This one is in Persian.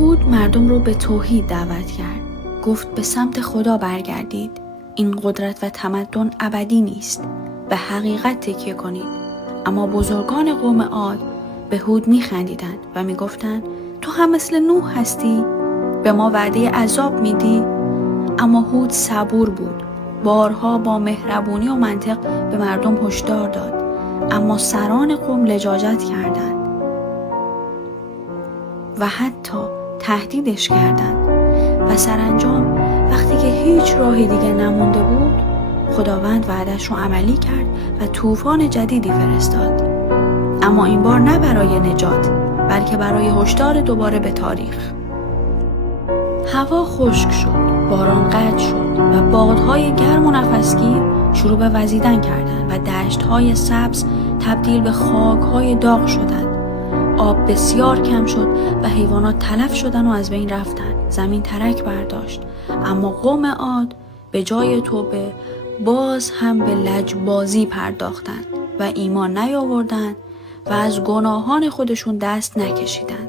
هود مردم رو به توحید دعوت کرد. گفت به سمت خدا برگردید. این قدرت و تمدن ابدی نیست. به حقیقت تکیه کنید. اما بزرگان قوم عاد به هود میخندیدند و میگفتند تو هم مثل نوح هستی؟ به ما وعده عذاب میدی؟ اما هود صبور بود. بارها با مهربونی و منطق به مردم هشدار داد. اما سران قوم لجاجت کردند و حتی تهدیدش کردند و سرانجام وقتی که هیچ راهی دیگه نمونده بود خداوند وعدش رو عملی کرد و طوفان جدیدی فرستاد. اما این بار نه برای نجات بلکه برای هشدار دوباره به تاریخ. هوا خشک شد، باران قطع شد و بادهای گرم و نفسگیر شروع به وزیدن کردند و دشت‌های سبز تبدیل به خاک‌های داغ شدند. آب بسیار کم شد و حیوانات تلف شدند و از بین رفتند. زمین ترک برداشت. اما قوم عاد به جای توبه باز هم به لجبازی پرداختند و ایمان نیاوردند و از گناهان خودشون دست نکشیدند.